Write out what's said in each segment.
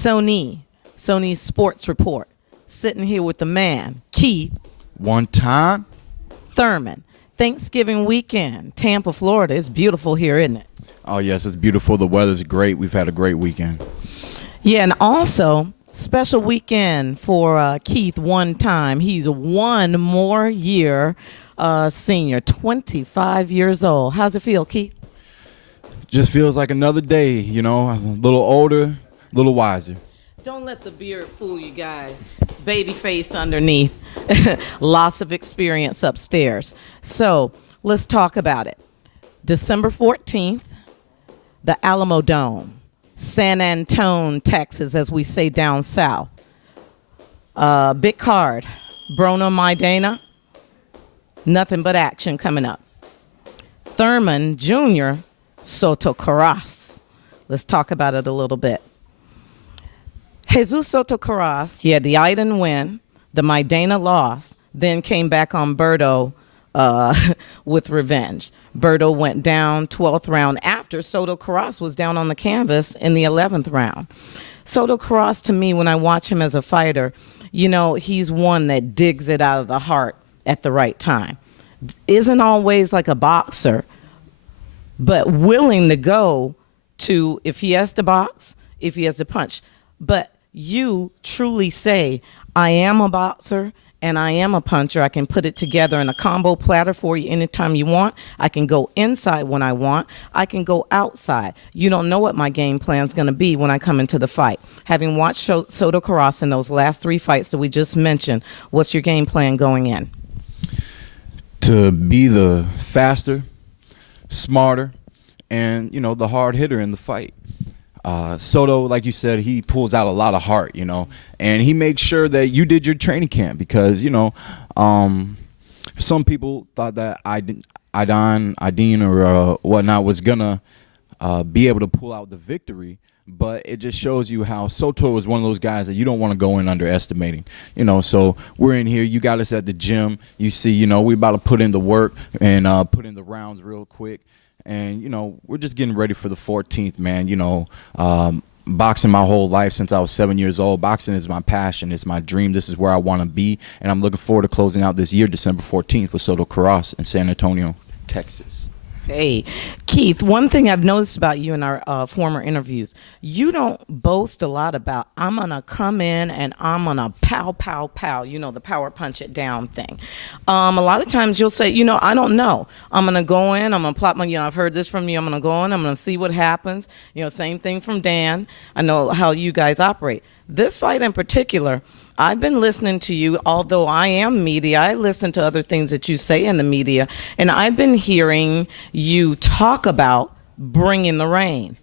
Sonee's Sports Report. Sitting here with the man, Keith One time. Thurman. Thanksgiving weekend, Tampa, Florida. It's beautiful here, isn't it? Oh, yes, it's beautiful. The weather's great. We've had a great weekend. Yeah, and also, special weekend for Keith one time. He's one more year senior, 25 years old. How's it feel, Keith? Just feels like another day, you know, a little older, a little wiser. Don't let the beard fool you guys. Baby face underneath. Lots of experience upstairs. So let's talk about it. December 14th, the Alamo Dome, San Antonio, Texas, as we say down south. Big card, Bruno Maidana. Nothing but action coming up. Thurman Jr., Soto Karass. Let's talk about it a little bit. Jesus Soto Karass, he had the Iden win, the Maidana loss, then came back on Berto with revenge. Berto went down 12th round after Soto Karass was down on the canvas in the 11th round. Soto Karass, to me, when I watch him as a fighter, you know, he's one that digs it out of the heart at the right time. Isn't always like a boxer, but willing to go to, if he has to box, if he has to punch. But you truly say, I am a boxer and I am a puncher. I can put it together in a combo platter for you anytime you want. I can go inside when I want. I can go outside. You don't know what my game plan is going to be when I come into the fight. Having watched Soto Karass in those last three fights that we just mentioned, what's your game plan going in? To be the faster, smarter, and, you know, the hard hitter in the fight. Soto, like you said, he pulls out a lot of heart, you know, and he makes sure that you did your training camp because, you know, some people thought that Ideen or whatnot was gonna be able to pull out the victory, but it just shows you how Soto is one of those guys that you don't want to go in underestimating, you know. So we're in here, you got us at the gym, you see, you know, we about to put in the work and put in the rounds real quick. And, you know, we're just getting ready for the 14th, man. You know, boxing my whole life since I was 7 years old. Boxing is my passion. It's my dream. This is where I want to be. And I'm looking forward to closing out this year, December 14th, with Soto Karass in San Antonio, Texas. Hey, Keith, one thing I've noticed about you in our former interviews, you don't boast a lot about, I'm going to come in and I'm going to pow, pow, pow, you know, the power punch it down thing. A lot of times you'll say, you know, I don't know. I'm going to go in, I'm going to plot my, you know, I've heard this from you, I'm going to go in, I'm going to see what happens. You know, same thing from Dan. I know how you guys operate. This fight in particular, I've been listening to you, although I am media. I listen to other things that you say in the media, and I've been hearing you talk about bringing the rain,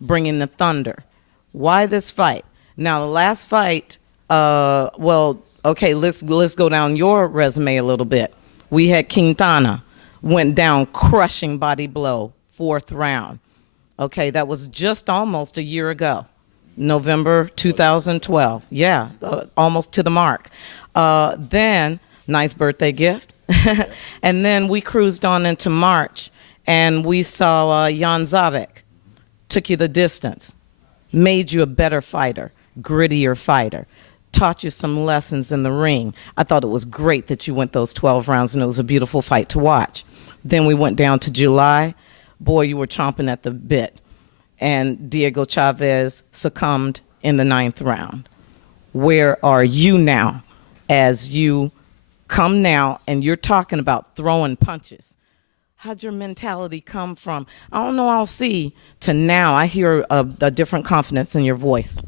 bringing the thunder. Why this fight? Now, the last fight, well, okay, let's go down your resume a little bit. We had Quintana, went down crushing body blow, 4th round. Okay, that was just almost a year ago. November 2012. Yeah, almost to the mark. Then, nice birthday gift. And then we cruised on into March, and we saw Jan Zavek. Took you the distance. Made you a better fighter, grittier fighter. Taught you some lessons in the ring. I thought it was great that you went those 12 rounds, and it was a beautiful fight to watch. Then we went down to July. Boy, you were chomping at the bit. And Diego Chavez succumbed in the 9th round. Where are you now as you come now and you're talking about throwing punches? How'd your mentality come from, I don't know, I'll see, to now I hear a different confidence in your voice?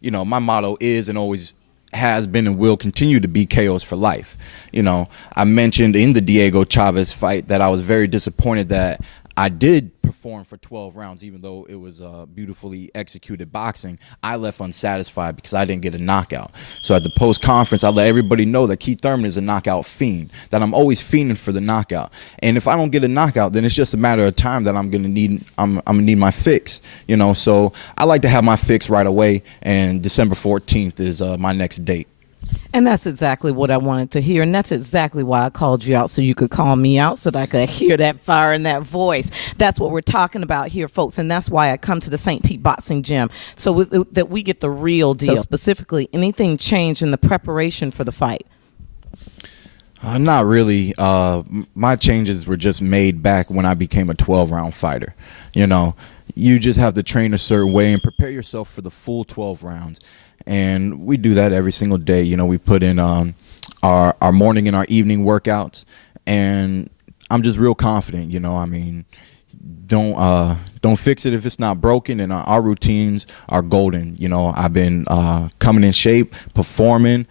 You know, my motto is and always has been and will continue to be KOs for life. You know, I mentioned in the Diego Chavez fight that I was very disappointed that I did perform for 12 rounds, even though it was beautifully executed boxing. I left unsatisfied because I didn't get a knockout. So at the post-conference, I let everybody know that Keith Thurman is a knockout fiend, that I'm always fiending for the knockout. And if I don't get a knockout, then it's just a matter of time that I'm gonna need my fix. You know, so I like to have my fix right away, and December 14th is my next date. And that's exactly what I wanted to hear. And that's exactly why I called you out, so you could call me out so that I could hear that fire in that voice. That's what we're talking about here, folks. And that's why I come to the St. Pete Boxing Gym, so that we get the real deal. So specifically, anything changed in the preparation for the fight? Not really. My changes were just made back when I became a 12-round fighter. You know, you just have to train a certain way and prepare yourself for the full 12 rounds. And we do that every single day. You know, we put in our morning and our evening workouts, and I'm just real confident. You know, I mean, don't fix it if it's not broken. And our routines are golden. You know, I've been coming in shape, performing.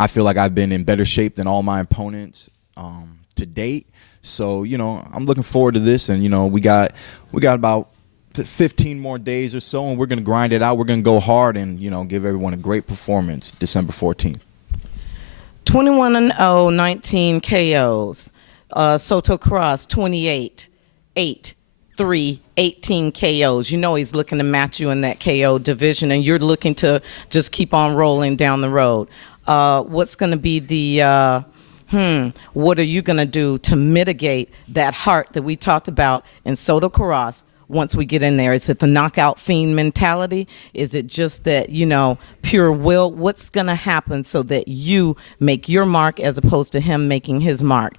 I feel like I've been in better shape than all my opponents to date. So, you know, I'm looking forward to this. And, you know, we got about 15 more days or so, and we're going to grind it out. We're going to go hard and, you know, give everyone a great performance December 14th. 21-0, 19 KOs. Soto Karass, 28, 8, 3, 18 KOs. You know he's looking to match you in that KO division, and you're looking to just keep on rolling down the road. What's going to be the what are you going to do to mitigate that heart that we talked about in Soto Karass once we get in there? Is it the knockout fiend mentality? Is it just that, you know, pure will? What's going to happen so that you make your mark as opposed to him making his mark?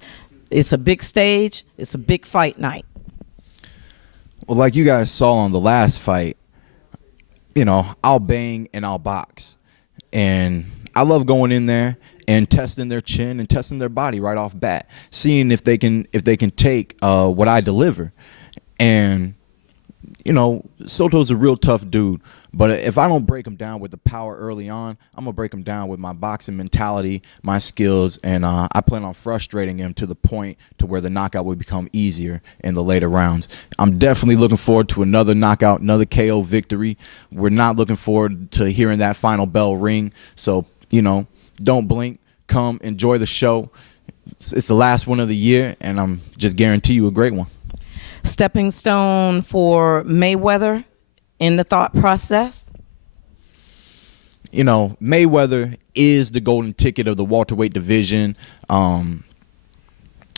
It's a big stage. It's a big fight night. Well, like you guys saw on the last fight, you know, I'll bang and I'll box. And I love going in there and testing their chin and testing their body right off bat, seeing if they can take what I deliver. And, you know, Soto's a real tough dude, but if I don't break him down with the power early on, I'm going to break him down with my boxing mentality, my skills, and I plan on frustrating him to the point to where the knockout will become easier in the later rounds. I'm definitely looking forward to another knockout, another KO victory. We're not looking forward to hearing that final bell ring. So, you know, don't blink. Come, enjoy the show. It's the last one of the year, and I'm just guarantee you a great one. Stepping stone for Mayweather in the thought process? You know, Mayweather is the golden ticket of the welterweight division. You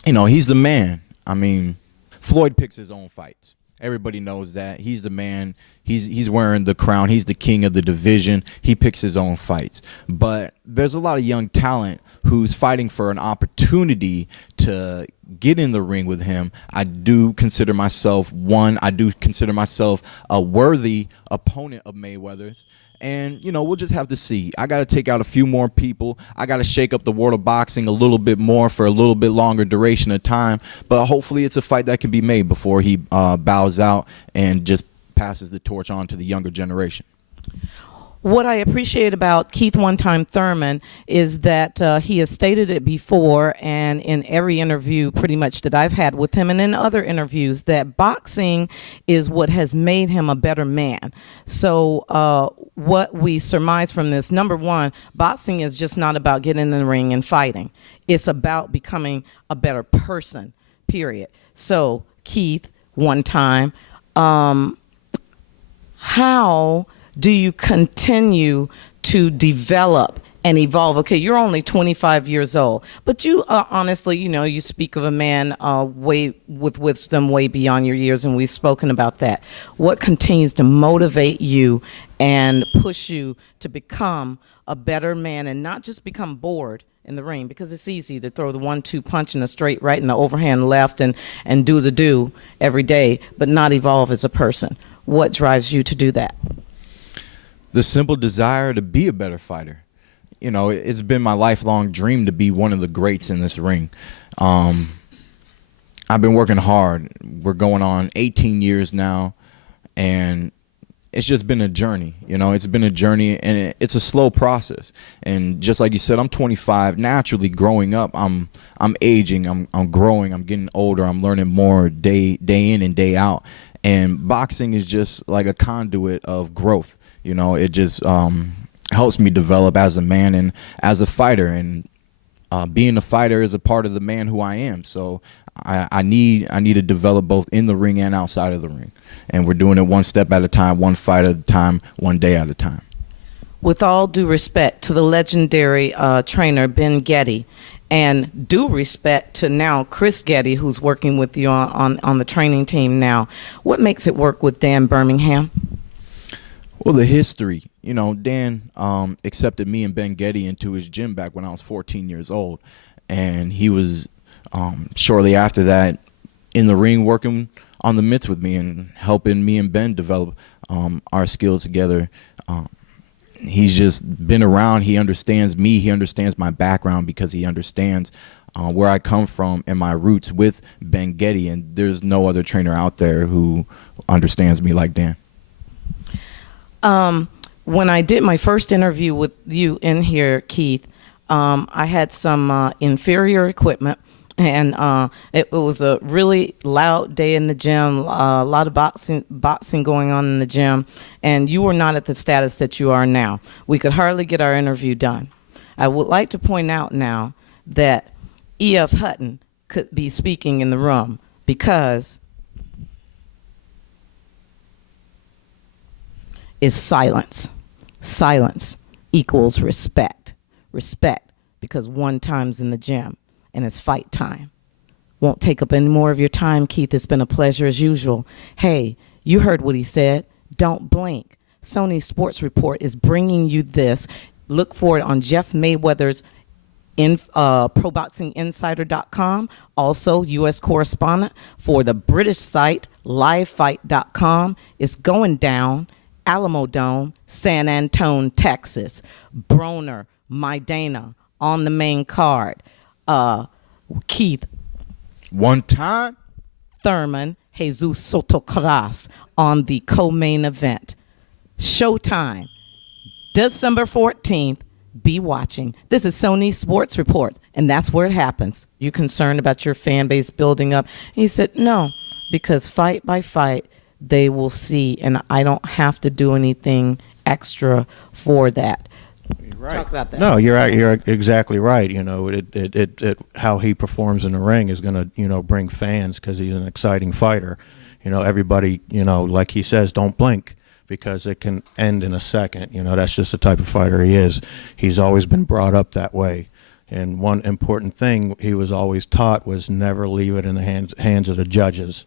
know, he's the man. I mean, Floyd picks his own fights. Everybody knows that. He's the man. He's wearing the crown. He's the king of the division. He picks his own fights. But there's a lot of young talent who's fighting for an opportunity to get in the ring with him. I do consider myself one. I do consider myself a worthy opponent of Mayweather's. And, you know, we'll just have to see. I got to take out a few more people. I got to shake up the world of boxing a little bit more for a little bit longer duration of time. But hopefully it's a fight that can be made before he bows out and just passes the torch on to the younger generation. What I appreciate about Keith one-time Thurman is that he has stated it before and in every interview pretty much that I've had with him and in other interviews that boxing is what has made him a better man. So what we surmise from this, number one, boxing is just not about getting in the ring and fighting. It's about becoming a better person, period. So Keith, one time, how do you continue to develop and evolve? Okay, you're only 25 years old, but you honestly, you know, you speak of a man way with wisdom way beyond your years, and we've spoken about that. What continues to motivate you and push you to become a better man and not just become bored in the ring? Because it's easy to throw the 1-2 punch in the straight right and the overhand left and do the do every day, but not evolve as a person. What drives you to do that? The simple desire to be a better fighter. You know, it's been my lifelong dream to be one of the greats in this ring. I've been working hard. We're going on 18 years now, and it's just been a journey. You know, it's been a journey, and it's a slow process. And just like you said, I'm 25. Naturally, growing up, I'm aging. I'm growing. I'm getting older. I'm learning more day in and day out. And boxing is just like a conduit of growth. You know, it just helps me develop as a man and as a fighter. And being a fighter is a part of the man who I am. So I need to develop both in the ring and outside of the ring. And we're doing it one step at a time, one fight at a time, one day at a time. with all due respect to the legendary trainer Ben Getty, and due respect to now Chris Getty, who's working with you on the training team now, what makes it work with Dan Birmingham? Well, the history. You know, Dan accepted me and Ben Getty into his gym back when I was 14 years old. And he was shortly after that in the ring working on the mitts with me and helping me and Ben develop our skills together. He's just been around. He understands me. He understands my background because he understands where I come from and my roots with Ben Getty. And there's no other trainer out there who understands me like Dan. When I did my first interview with you in here, Keith, I had some inferior equipment, and it was a really loud day in the gym, a lot of boxing going on in the gym, and you were not at the status that you are now. We could hardly get our interview done. I would like to point out now that E.F. Hutton could be speaking in the room because it's silence. Silence equals respect. Respect, because one time's in the gym and it's fight time. Won't take up any more of your time, Keith. It's been a pleasure as usual. Hey, you heard what he said. Don't blink. Sonee Sports Report is bringing you this. Look for it on Jeff Mayweather's ProBoxingInsider.com, also U.S. correspondent for the British site LiveFight.com. It's going down. Alamo Dome, San Antonio, Texas. Broner, Maidana on the main card. Keith. One time. Thurman, Jesus Soto Karass on the co-main event. Showtime, December 14th. Be watching. This is Sonee Sports Report, and that's where it happens. You concerned about your fan base building up? And he said, no, because fight by fight, they will see, and I don't have to do anything extra for that. Right. Talk about that. No, you're exactly right. You know, it how he performs in the ring is going to, you know, bring fans because he's an exciting fighter. You know, everybody, you know, like he says, don't blink because it can end in a second. You know, that's just the type of fighter he is. He's always been brought up that way. And one important thing he was always taught was never leave it in the hands of the judges.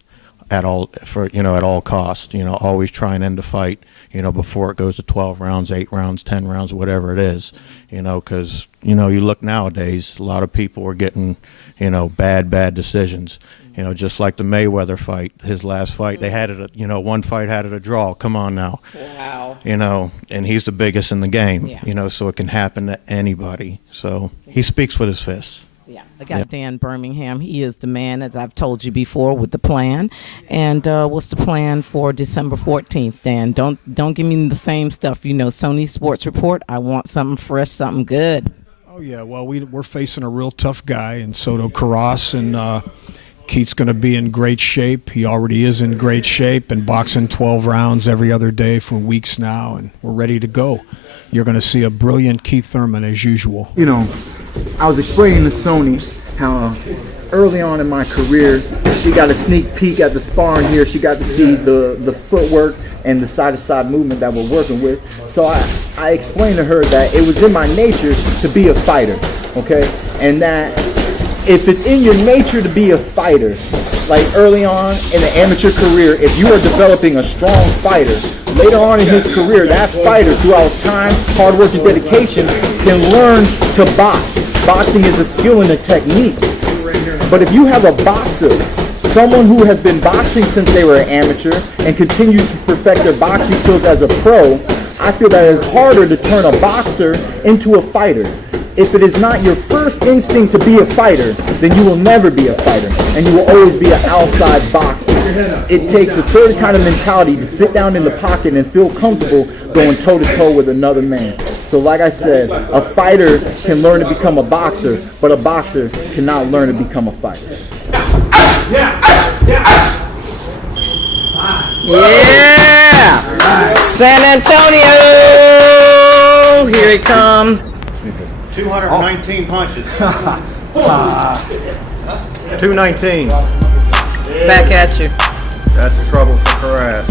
At all, for you know, at all costs, you know, always try and end the fight, you know, before it goes to 12 rounds, 8 rounds, 10 rounds, whatever it is, you know, because, you know, you look nowadays, a lot of people are getting, you know, bad decisions, you know, just like the Mayweather fight, his last fight, they had it, you know, one fight had it a draw. Come on now. Wow. You know, and he's the biggest in the game, Yeah. you know, so it can happen to anybody. So he speaks with his fists. Yeah, I got Dan Birmingham. He is the man, as I've told you before, with the plan. And what's the plan for December 14th, Dan? Don't give me the same stuff. You know, Sonee Sports Report, I want something fresh, something good. Oh, yeah. Well, we're facing a real tough guy in Soto Karass, and Keith's going to be in great shape. He already is in great shape and boxing 12 rounds every other day for weeks now, and we're ready to go. You're going to see a brilliant Keith Thurman as usual. You know, I was explaining to Sonee how early on in my career, she got a sneak peek at the sparring here. She got to see the footwork and the side-to-side movement that we're working with. So I explained to her that it was in my nature to be a fighter, okay? And that if it's in your nature to be a fighter, like early on in an amateur career, if you are developing a strong fighter, later on in his career, that fighter, throughout time, hard work, and dedication, can learn to box. Boxing is a skill and a technique. But if you have a boxer, someone who has been boxing since they were an amateur and continues to perfect their boxing skills as a pro, I feel that it's harder to turn a boxer into a fighter. If it is not your first instinct to be a fighter, then you will never be a fighter, and you will always be an outside boxer. It takes a certain kind of mentality to sit down in the pocket and feel comfortable going toe-to-toe with another man. So like I said, a fighter can learn to become a boxer, but a boxer cannot learn to become a fighter. Yeah! San Antonio! Here he comes. 219 punches. 219. Back at you. That's trouble for Karass.